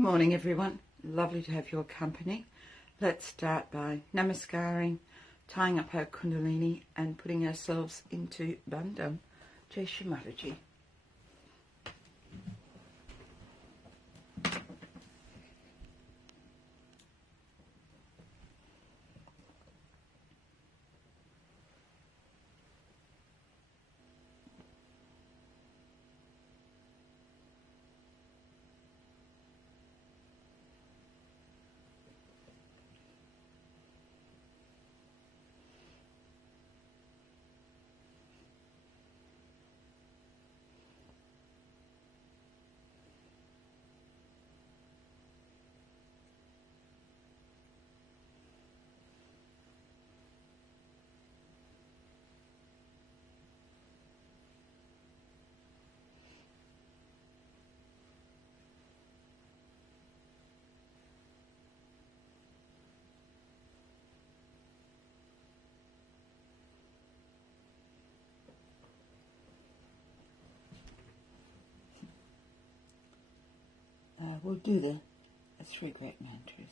morning everyone, lovely to have your company. Let's start by namaskaring, tying up our kundalini and putting ourselves into bandham. Jai Shri Mataji. We'll do the three great mantras.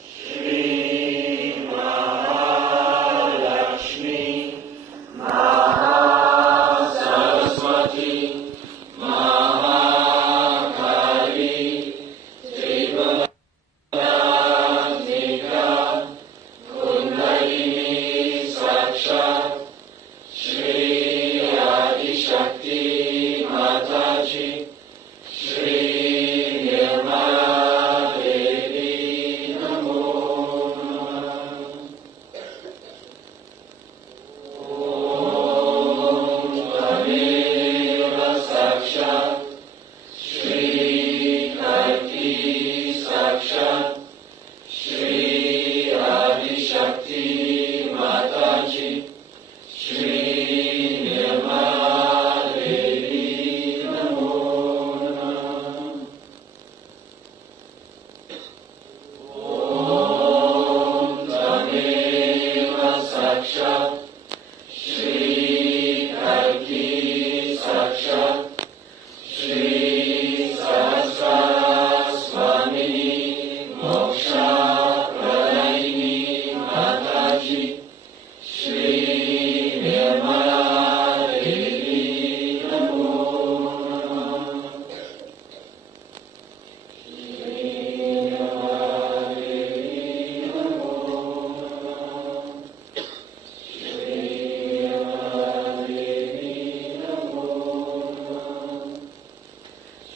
Shri Mahalakshmi, Saraswati, Mahakali, Tribhuvanika, Kundalini Sakshat, Shri Adishakti Mataji, Shri Nirmala Devi Namo Namah. Om Tameva Sakshat, Shri Kalki Sakshat, Shri Adishakti Mataji, Shri Nirmala Devi Namo Namah. Om Tameva Sakshat, Shri Kalki Sakshat, Shri Sahasraswamini Moksha Pradayini Mataji, Shri Nirmala Devi Namo Namah. Shri Nirmala Devi Namo Namah. Shri Nirmala Devi Namo Namah.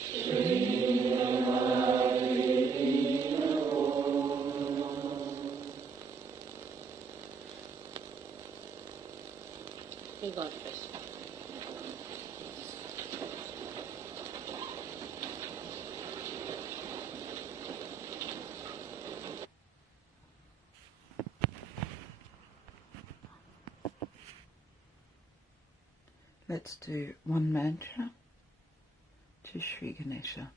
Shri Nirmala Devi Namo Namah. May God bless. Let's do one mantra to Shri Ganesha.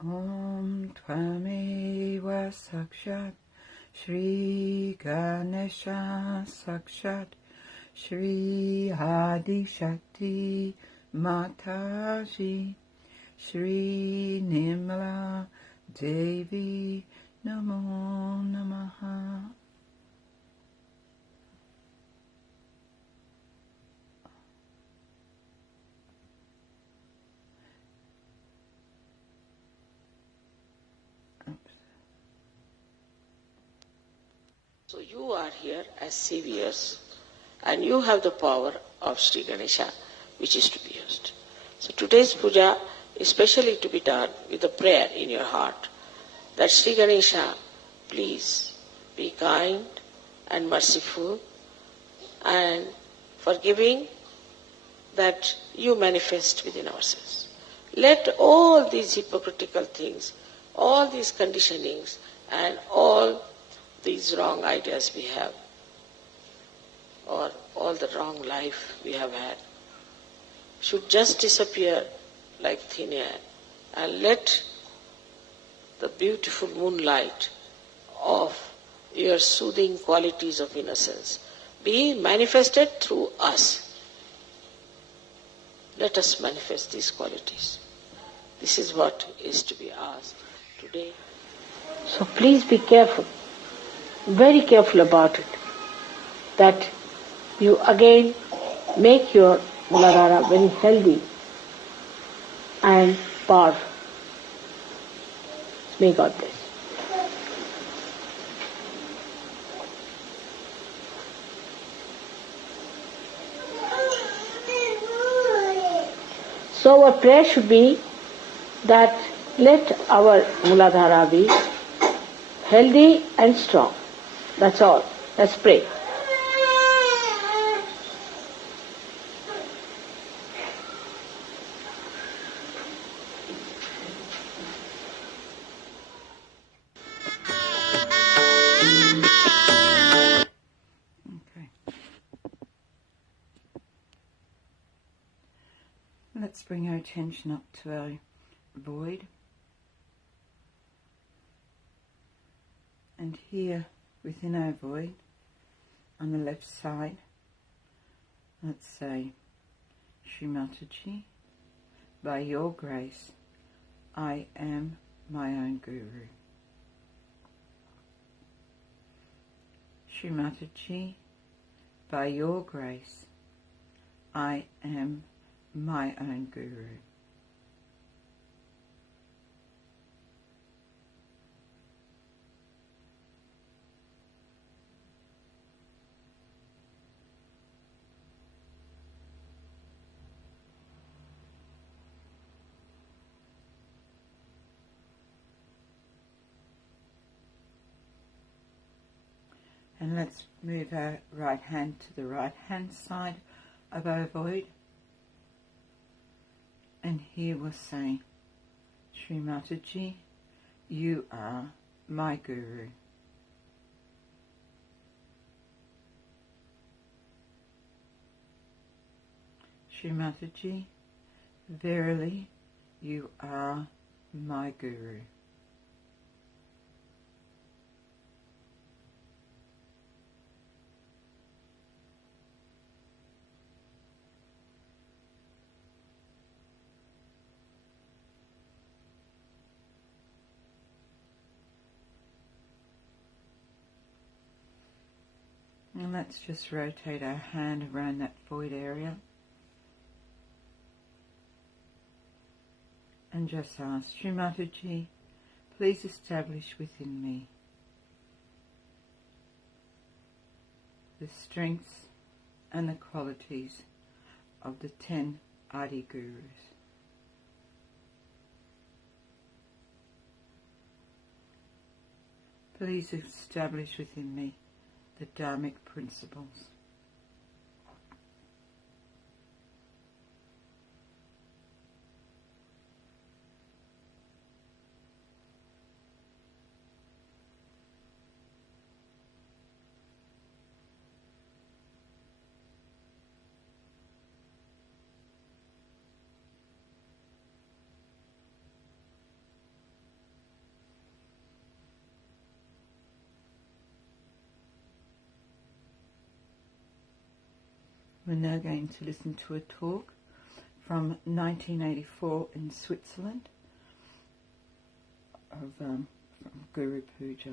Om Tvameva Sakshat Shri Ganesha Sakshat Shri Adishakti Mataji Shri Nirmala Devi Namo Namaha. So you are here as saviors and you have the power of Sri Ganesha which is to be used. So today's puja is specially to be done with a prayer in your heart that Sri Ganesha, please be kind and merciful and forgiving that you manifest within ourselves. Let all these hypocritical things, all these conditionings and all these wrong ideas we have, or all the wrong life we have had, should just disappear like thin air, and let the beautiful moonlight of your soothing qualities of innocence be manifested through us. Let us manifest these qualities. This is what is to be asked today. So please be careful, very careful about it, that you again make your Muladhara very healthy and powerful. May God bless. So our prayer should be that let our Muladhara be healthy and strong. That's all. Let's pray. Okay. Let's bring our attention up to our void. And here within our void, on the left side, let's say, Shri Mataji, by your grace, I am my own Guru. Shri Mataji, by your grace, I am my own Guru. And let's move our right hand to the right hand side of our void. And here we'll say, Shri Mataji, you are my Guru. Shri Mataji, verily you are my Guru. And let's just rotate our hand around that void area. And just ask, Shri Mataji, please establish within me the strengths and the qualities of the 10 Adi Gurus. Please establish within me the Dharmic principles. We're now going to listen to a talk from 1984 in Switzerland from Guru Puja.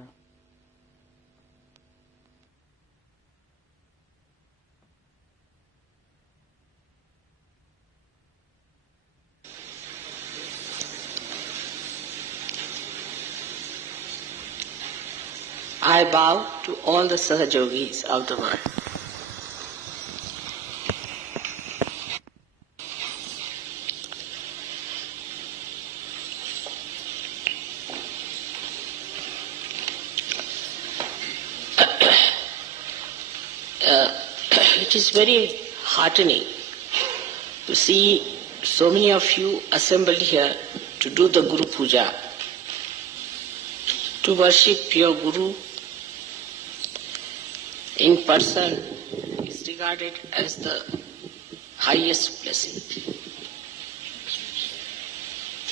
I bow to all the Sahajogis of the world. It is very heartening to see so many of you assembled here to do the Guru Puja, to worship your Guru in person is regarded as the highest blessing.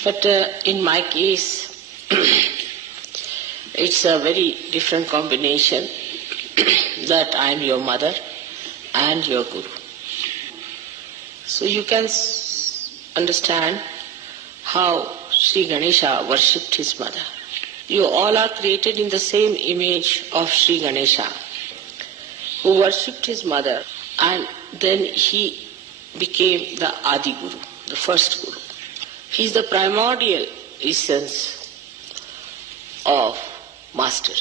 But in my case, It's a very different combination that I am your mother and your Guru. So you can understand how Sri Ganesha worshipped his mother. You all are created in the same image of Sri Ganesha, who worshipped his mother, and then he became the Adi Guru, the first Guru. He is the primordial essence of mastery.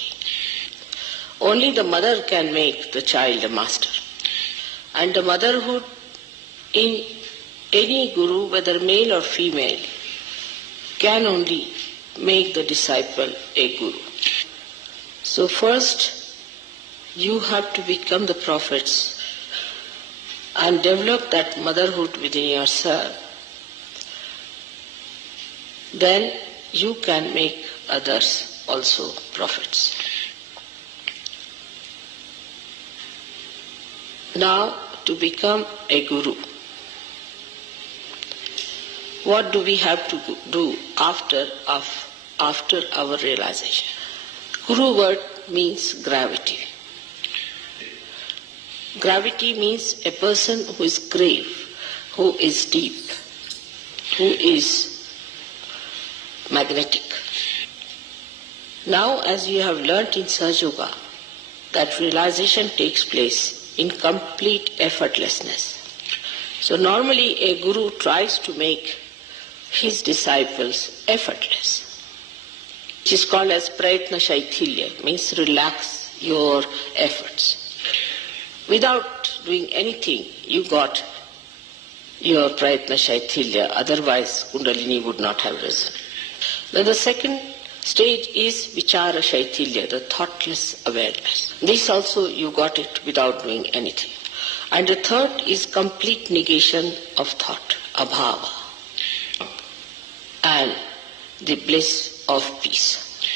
Only the mother can make the child a master. And the motherhood in any guru, whether male or female, can only make the disciple a guru. So first, you have to become the prophets and develop that motherhood within yourself. Then you can make others also prophets. Now, to become a guru, what do we have to do after our realization? Guru word means gravity. Gravity means a person who is grave, who is deep, who is magnetic. Now, as you have learnt in Sahaja, that realization takes place in complete effortlessness. So normally a guru tries to make his disciples effortless, which is called as prayatna shaithilya, means relax your efforts. Without doing anything, you got your prayatna shaithilya, otherwise kundalini would not have risen. Then the second stage is vichara shaithilya, the thoughtless awareness. This also you got it without doing anything. And the third is complete negation of thought, abhava, and the bliss of peace.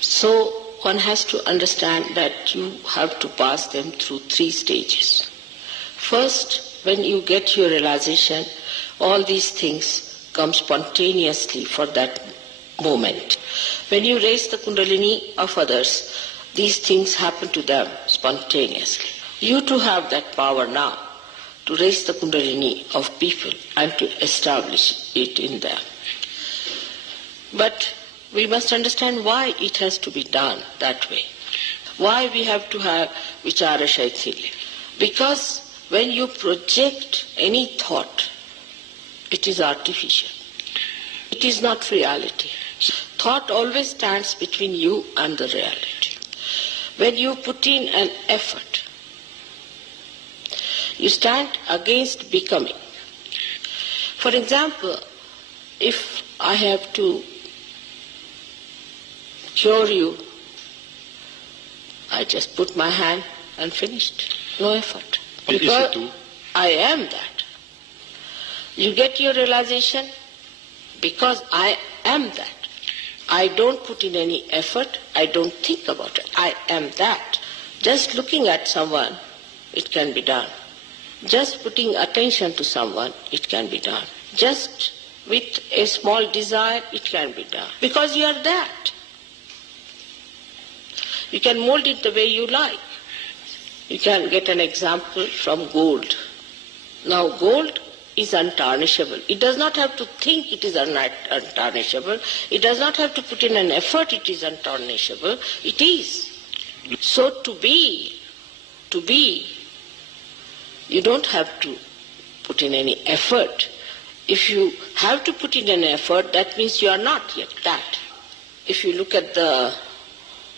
So one has to understand that you have to pass them through 3 stages. First, when you get your realization, all these things come spontaneously for that moment. When you raise the kundalini of others, these things happen to them spontaneously. You too have that power now to raise the kundalini of people and to establish it in them. But we must understand why it has to be done that way. Why we have to have vichara shaithilya. Because when you project any thought, it is artificial. It is not reality. Thought always stands between you and the reality. When you put in an effort, you stand against becoming. For example, if I have to cure you, I just put my hand and finished. No effort. Because I am that. You get your realization because I am that. I don't put in any effort. I don't think about it. I am that. Just looking at someone, it can be done. Just putting attention to someone, it can be done. Just with a small desire, it can be done. Because you are that. You can mold it the way you like. You can get an example from gold. Now gold is untarnishable. It does not have to think it is untarnishable. It does not have to put in an effort it is untarnishable. It is. So to be, you don't have to put in any effort. If you have to put in an effort, that means you are not yet that. If you look at the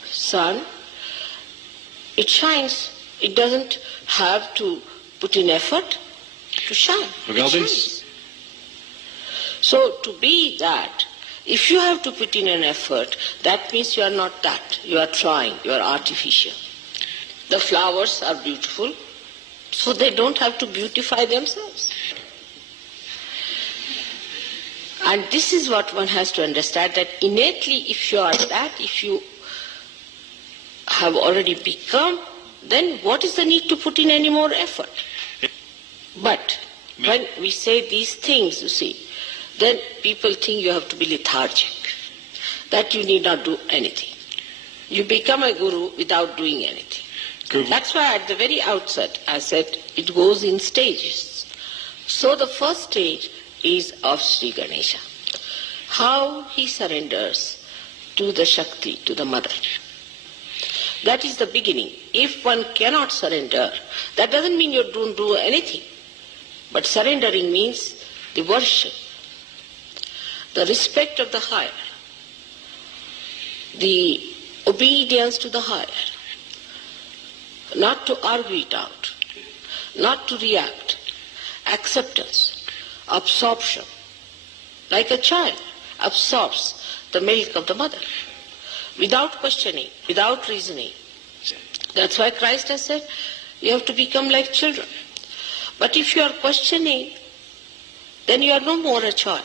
sun, it shines. It doesn't have to put in effort to shine. It shines. So to be that, if you have to put in an effort, that means you are not that. You are trying. You are artificial. The flowers are beautiful, so they don't have to beautify themselves. And this is what one has to understand, that innately if you are that, if you have already become, then what is the need to put in any more effort? But when we say these things, you see, then people think you have to be lethargic. that you need not do anything. You become a guru without doing anything. That's why at the very outset I said it goes in stages. So the first stage is of Sri Ganesha. How he surrenders to the Shakti, to the Mother. That is the beginning. If one cannot surrender, that doesn't mean you don't do anything. But surrendering means the worship, the respect of the higher, the obedience to the higher, not to argue it out, not to react, acceptance, absorption, like a child absorbs the milk of the mother, without questioning, without reasoning. That's why Christ has said, you have to become like children. But if you are questioning, then you are no more a child.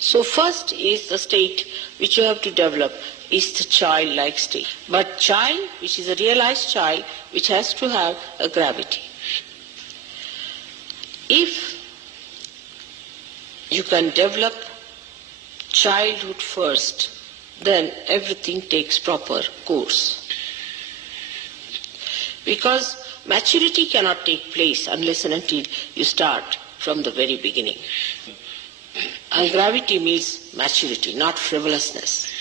So first is the state which you have to develop, is the childlike state. But child, which is a realized child, which has to have a gravity. If you can develop childhood first, then everything takes proper course. Because maturity cannot take place unless and until you start from the very beginning. And gravity means maturity, not frivolousness.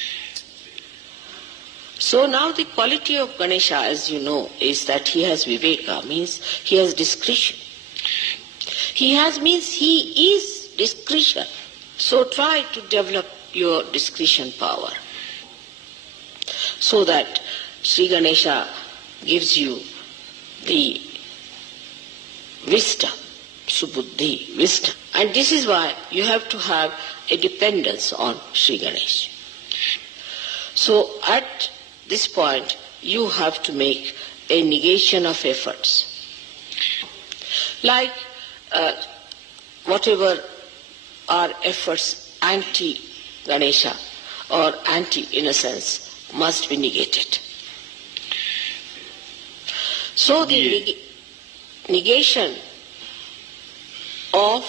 So now the quality of Ganesha, as you know, is that he has viveka, means he has discretion. He has means he is discretion. So try to develop your discretion power so that Sri Ganesha gives you the wisdom, subuddhi, wisdom. And this is why you have to have a dependence on Sri Ganesha. So at this point, you have to make a negation of efforts. Like whatever are efforts anti-Ganesha or anti-innocence must be negated. So the negation of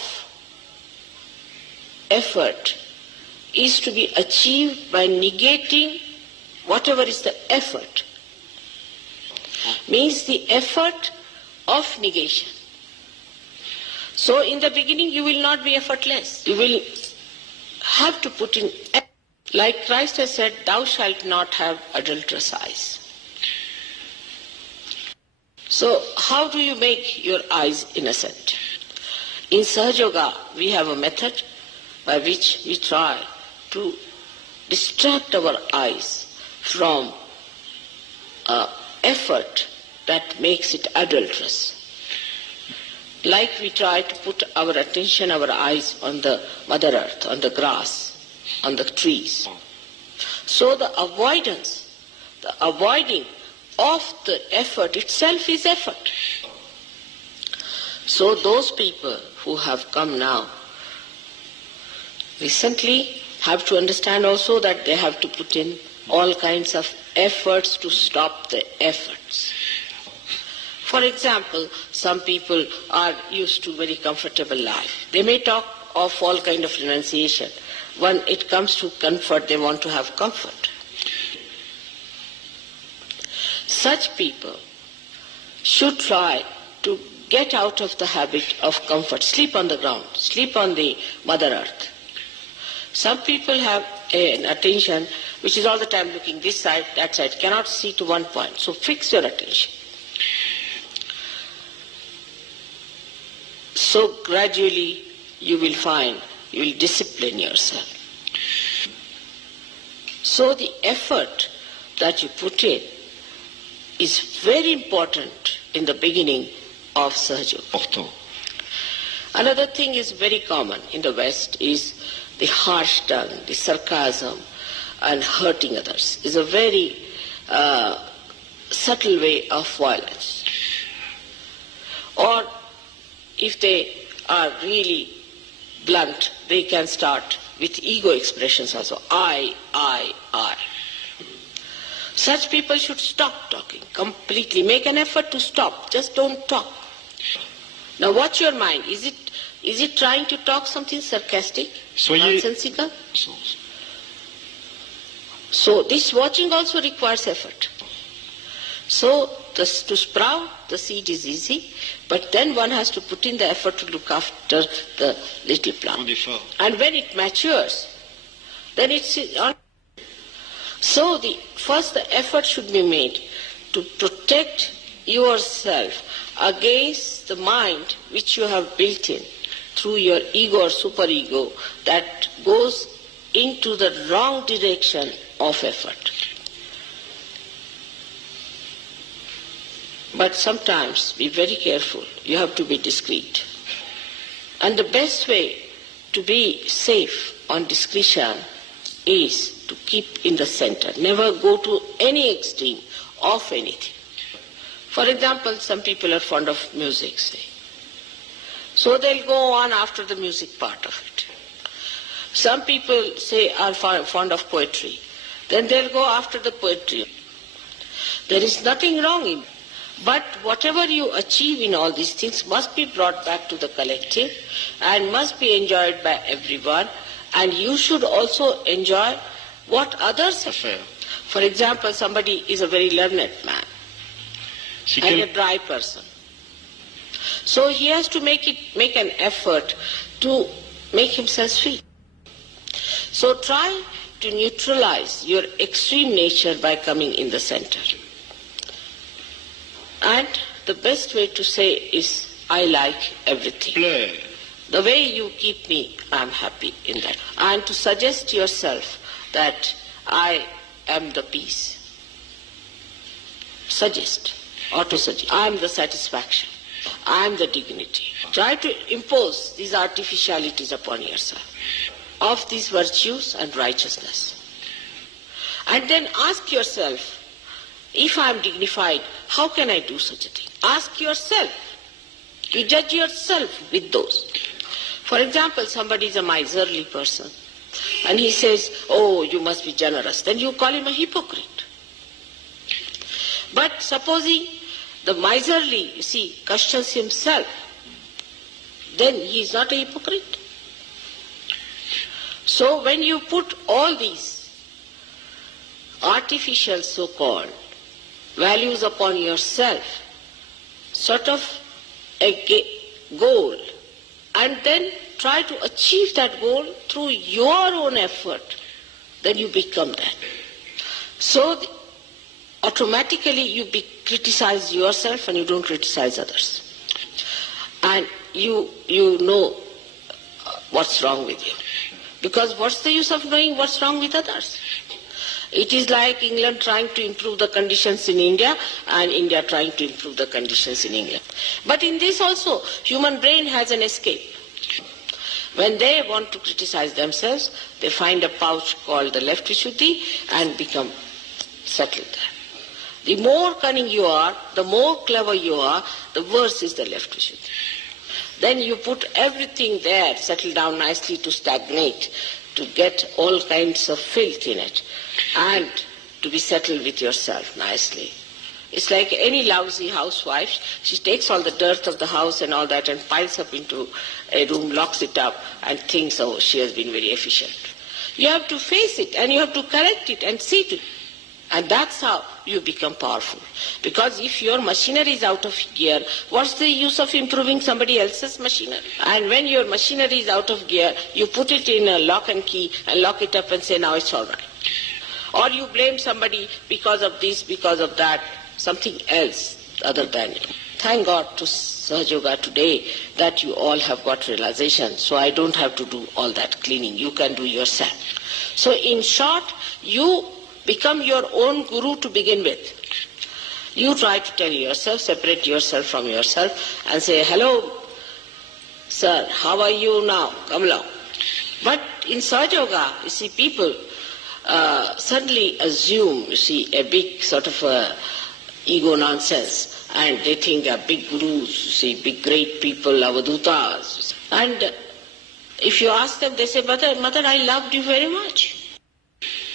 effort is to be achieved by negating whatever is the effort. Means the effort of negation. So in the beginning you will not be effortless. You will have to put in effort. Like Christ has said, thou shalt not have adulterous eyes. So how do you make your eyes innocent? In Sahaja Yoga we have a method by which we try to distract our eyes from effort that makes it adulterous. Like we try to put our attention, our eyes on the Mother Earth, on the grass, on the trees. So the avoiding of the effort itself is effort. So those people who have come now recently have to understand also that they have to put in all kinds of efforts to stop the efforts. For example, some people are used to very comfortable life. They may talk of all kind of renunciation. When it comes to comfort, they want to have comfort. Such people should try to get out of the habit of comfort. Sleep on the ground, sleep on the Mother Earth. Some people have an attention which is all the time looking this side, that side, cannot see to one point. So fix your attention. So gradually you will find, you will discipline yourself. So the effort that you put in is very important in the beginning of Sahaja Yoga. Another thing is very common in the West is the harsh tongue, the sarcasm and hurting others is a very subtle way of violence. Or if they are really blunt, they can start with ego expressions also. I. Such people should stop talking completely. Make an effort to stop. Just don't talk. Now watch your mind. Is it trying to talk something sarcastic, nonsensical? So this watching also requires effort. So to sprout the seed is easy, but then one has to put in the effort to look after the little plant. And when it matures, then it's on. So the effort should be made to protect yourself against the mind which you have built in through your ego or superego that goes into the wrong direction of effort. But sometimes be very careful. You have to be discreet. And the best way to be safe on discretion is to keep in the center. Never go to any extreme of anything. For example, some people are fond of music, say. So they'll go on after the music part of it. Some people say are fond of poetry. Then they'll go after the poetry. There is nothing wrong in it. But whatever you achieve in all these things must be brought back to the collective and must be enjoyed by everyone, and you should also enjoy what others have. For example, somebody is a very learned man and a dry person. So he has to make an effort to make himself sweet. So try to neutralize your extreme nature by coming in the center. And the best way to say is, I like everything. Play. The way you keep me, I am happy in that. And to suggest yourself that I am the peace. Suggest, or to suggest, I am the satisfaction. I am the dignity. Try to impose these artificialities upon yourself of these virtues and righteousness. And then ask yourself, if I am dignified, how can I do such a thing? Ask yourself. You judge yourself with those. For example, somebody is a miserly person and he says, oh, you must be generous. Then you call him a hypocrite. But supposing the miserly, you see, questions himself, then he is not a hypocrite. So when you put all these artificial so-called values upon yourself, sort of a goal, and then try to achieve that goal through your own effort, then you become that. So automatically you criticize yourself and you don't criticize others. And you know what's wrong with you. Because what's the use of knowing what's wrong with others? It is like England trying to improve the conditions in India and India trying to improve the conditions in England. But in this also, human brain has an escape. When they want to criticize themselves, they find a pouch called the left Vishuddhi and become settled there. The more cunning you are, the more clever you are, the worse is the left Vishuddhi. Then you put everything there, settle down nicely to stagnate, to get all kinds of filth in it, and to be settled with yourself nicely. It's like any lousy housewife. She takes all the dirt of the house and all that and piles up into a room, locks it up, and thinks, oh, she has been very efficient. You have to face it and you have to correct it and see to it. And that's how you become powerful. Because if your machinery is out of gear, what's the use of improving somebody else's machinery? And when your machinery is out of gear, you put it in a lock and key and lock it up and say, now it's all right. Or you blame somebody because of this, because of that, something else other than you. Thank God to Sahaja Yoga today that you all have got realization, so I don't have to do all that cleaning. You can do yourself. So in short, you become your own guru to begin with. You try to tell yourself, separate yourself from yourself and say, hello, sir, how are you now? Come along. But in Sahaja Yoga, you see, people suddenly assume, you see, a big sort of ego nonsense, and they think they are big gurus, you see, big great people, avadutas. And if you ask them, they say, Mother, I loved you very much.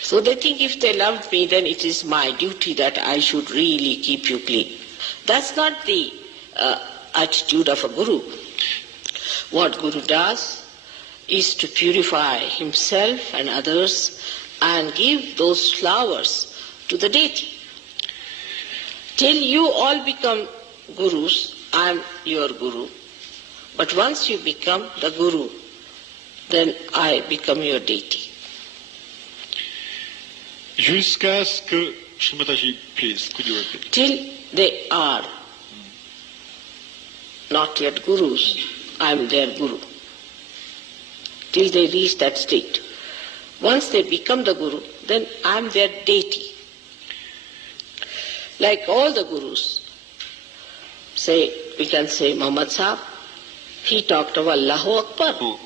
So they think if they loved me, then it is my duty that I should really keep you clean. That's not the attitude of a guru. What guru does is to purify himself and others and give those flowers to the deity. Till you all become gurus, I am your guru. But once you become the guru, then I become your deity. Jusqu'à ce que, Shri Mataji, please, could you repeat? Till they are not yet gurus, I am their guru. Till they reach that state. Once they become the guru, then I am their deity. Like all the gurus, we can say Muhammad Sahib, he talked of Allahu Akbar. Oh.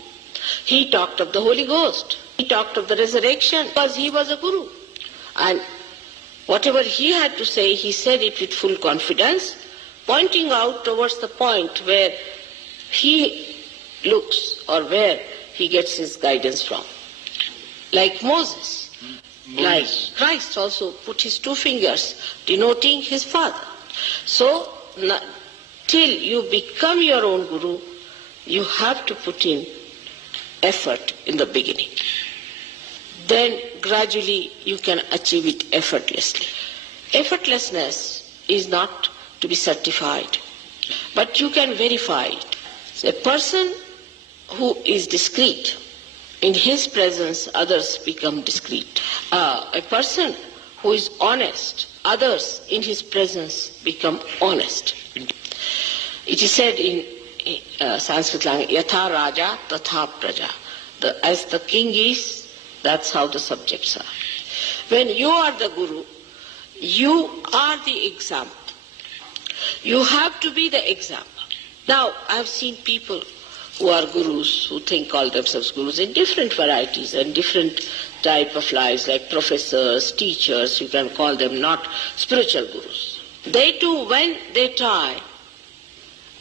He talked of the Holy Ghost. He talked of the resurrection because he was a guru. And whatever he had to say, he said it with full confidence, pointing out towards the point where he looks or where he gets his guidance from. Like Moses. Like Christ also put his 2 fingers denoting his father. So, till you become your own guru, you have to put in effort in the beginning. Then gradually you can achieve it effortlessly. Effortlessness is not to be certified, but you can verify it. A person who is discreet, in his presence others become discreet. A person who is honest, others in his presence become honest. It is said in Sanskrit language, Yatha Raja Tatha Praja. As the king is, that's how the subjects are. When you are the guru, you are the example. You have to be the example. Now, I have seen people who are gurus, who call themselves gurus in different varieties and different type of lives, like professors, teachers, you can call them, not spiritual gurus. They too, when they try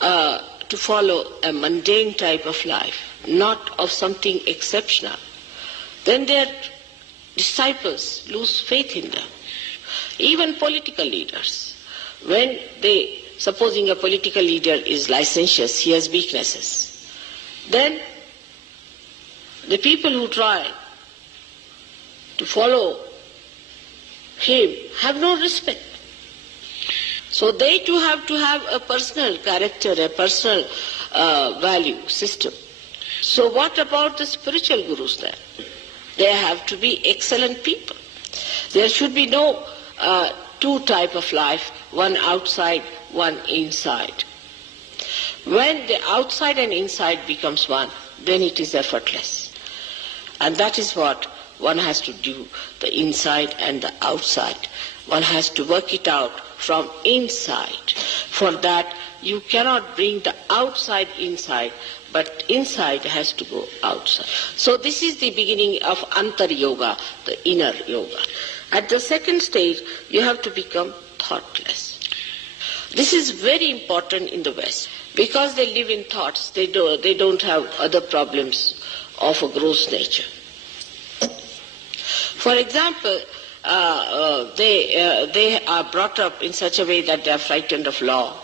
to follow a mundane type of life, not of something exceptional, then their disciples lose faith in them. Even political leaders, when supposing a political leader is licentious, he has weaknesses, then the people who try to follow him have no respect. So they too have to have a personal character, a personal value system. So what about the spiritual gurus then? They have to be excellent people. There should be no 2 type of life, one outside, one inside. When the outside and inside becomes one, then it is effortless. And that is what one has to do, the inside and the outside. One has to work it out from inside. For that, you cannot bring the outside inside, but inside has to go outside. So this is the beginning of Antar Yoga, the inner yoga. At the second stage, you have to become thoughtless. This is very important in the West. Because they live in thoughts, they don't have other problems of a gross nature. For example, they are brought up in such a way that they are frightened of law.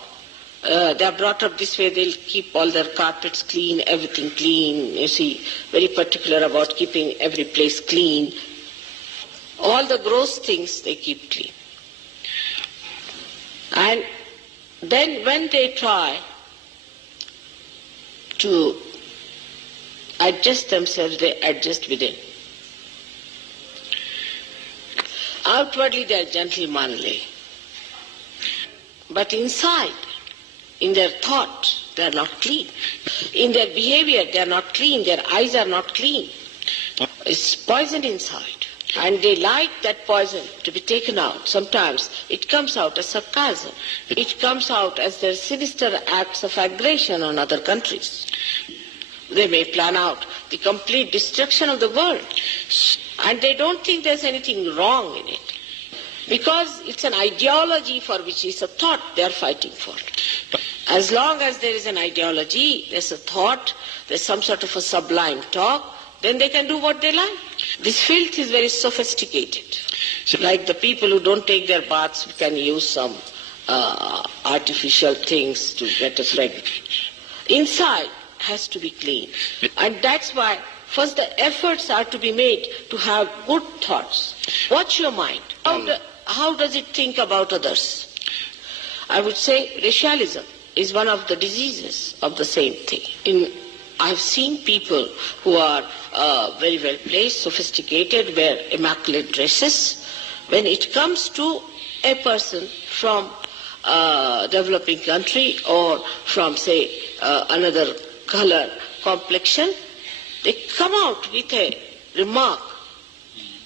They are brought up this way, they'll keep all their carpets clean, everything clean, you see, very particular about keeping every place clean. All the gross things they keep clean. And then when they try to adjust themselves, they adjust within. Outwardly they are gentlemanly, but inside, in their thought, they are not clean. In their behavior, they are not clean. Their eyes are not clean. It's poison inside, and they like that poison to be taken out. Sometimes it comes out as sarcasm. It comes out as their sinister acts of aggression on other countries. They may plan out the complete destruction of the world, and they don't think there's anything wrong in it, because it's an ideology for which is a thought they are fighting for. As long as there is an ideology, there's a thought, there's some sort of a sublime talk, then they can do what they like. This filth is very sophisticated. Like the people who don't take their baths can use some artificial things to get a fragrance. Inside has to be clean. And that's why First, the efforts are to be made to have good thoughts. Watch your mind. How does it think about others? I would say racialism is one of the diseases of the same thing. I've seen people who are very well placed, sophisticated, wear immaculate dresses. When it comes to a person from a developing country or from, say, another color, complexion, they come out with a remark.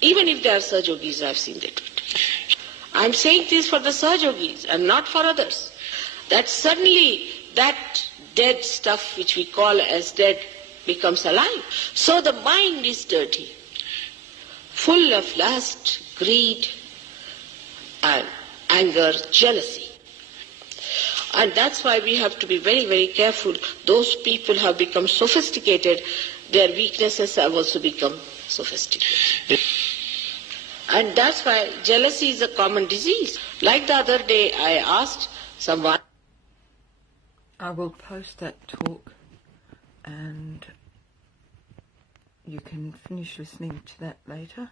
Even if they are Sahajogis, I've seen that. I'm saying this for the Sahajogis and not for others. That suddenly that dead stuff which we call as dead becomes alive. So the mind is dirty, full of lust, greed, and anger, jealousy. And that's why we have to be very, very careful. Those people have become sophisticated, their weaknesses have also become sophisticated. And that's why jealousy is a common disease. Like the other day, I asked someone. I will post that talk and you can finish listening to that later.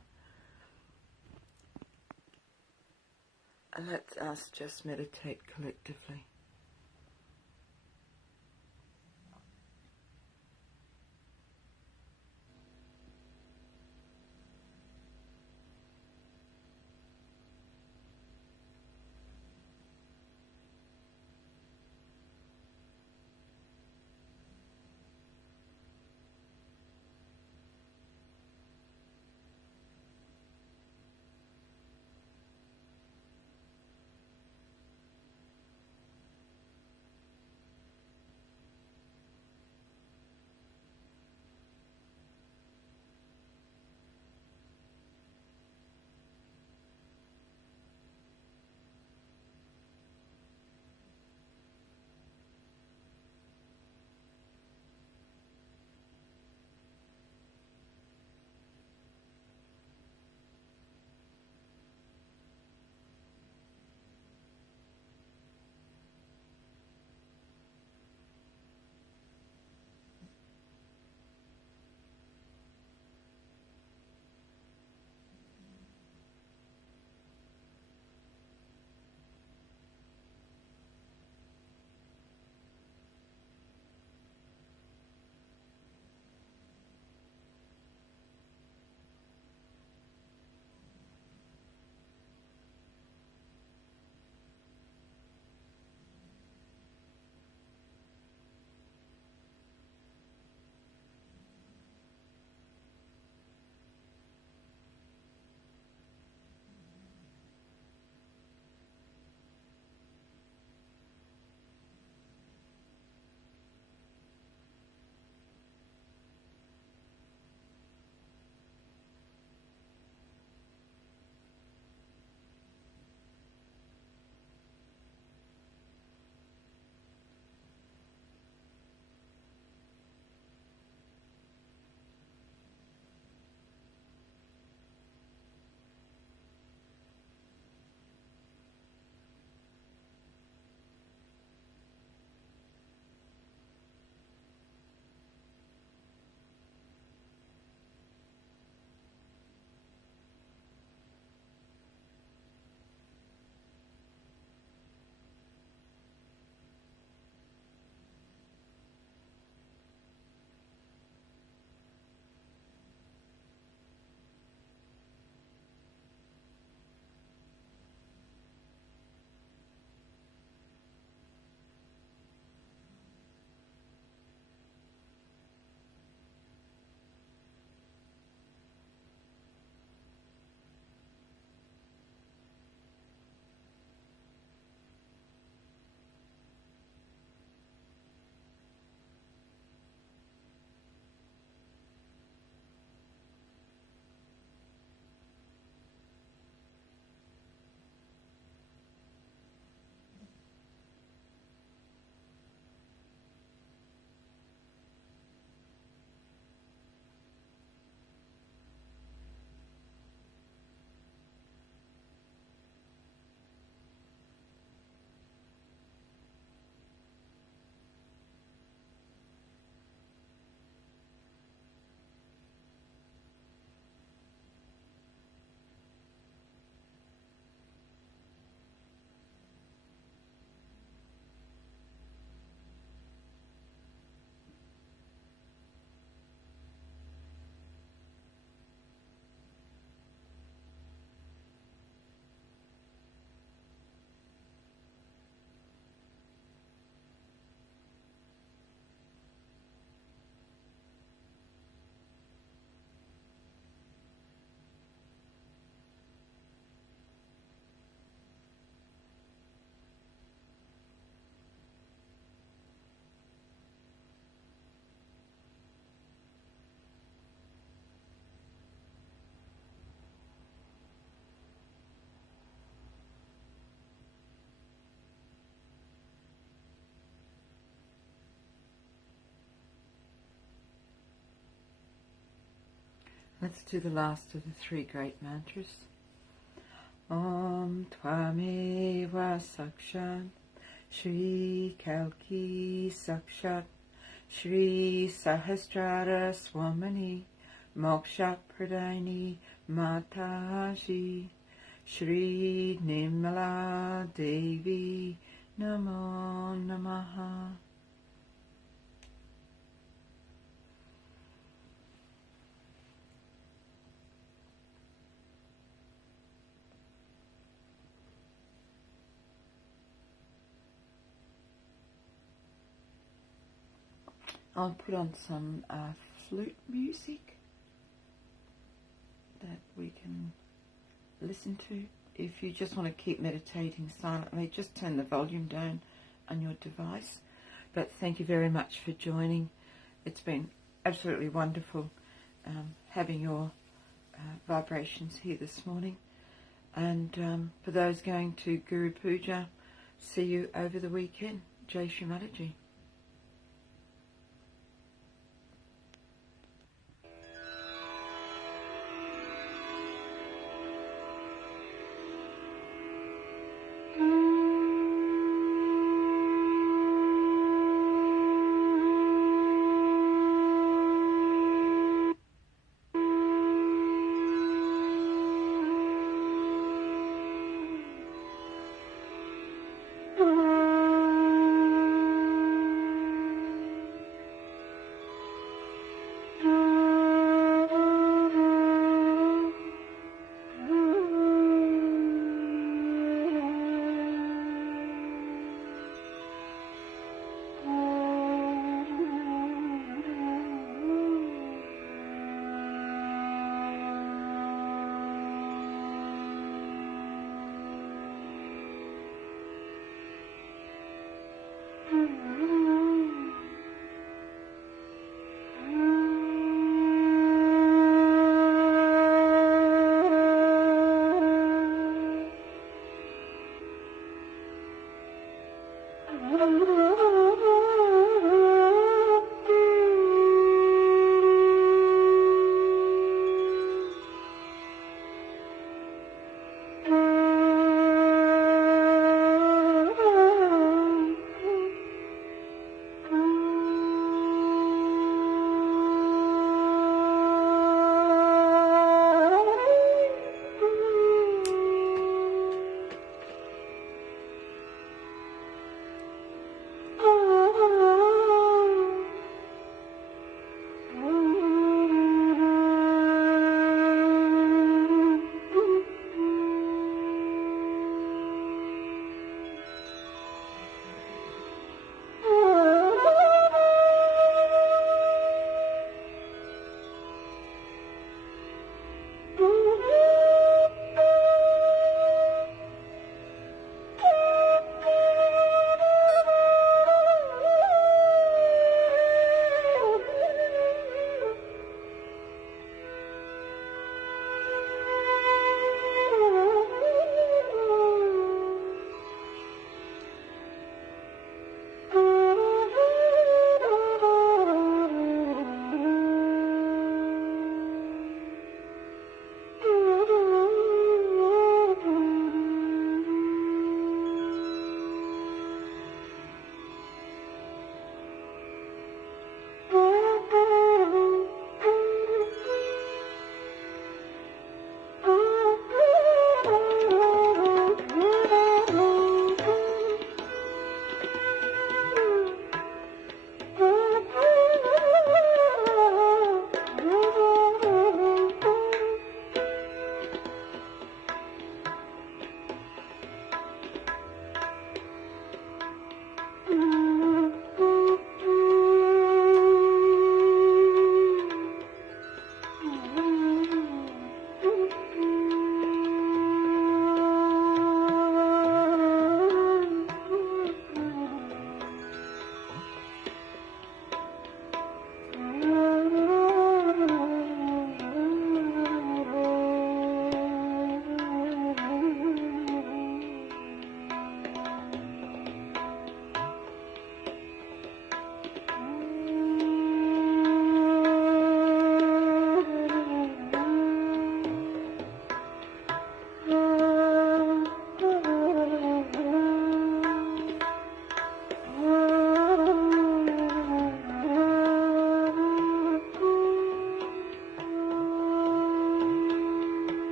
And let us just meditate collectively. Let's do the last of the three great mantras. Om Tvameva Sakshat Shri Kalki Sakshat Shri Sahasrara Swamani Mokshat Pradini Mataji Shri Nimala Devi Namo Namaha. I'll put on some flute music that we can listen to. If you just want to keep meditating silently, just turn the volume down on your device. But thank you very much for joining. It's been absolutely wonderful having your vibrations here this morning. And for those going to Guru Puja, see you over the weekend. Jai Shri Mataji.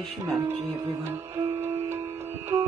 Jai Shri Mataji, everyone.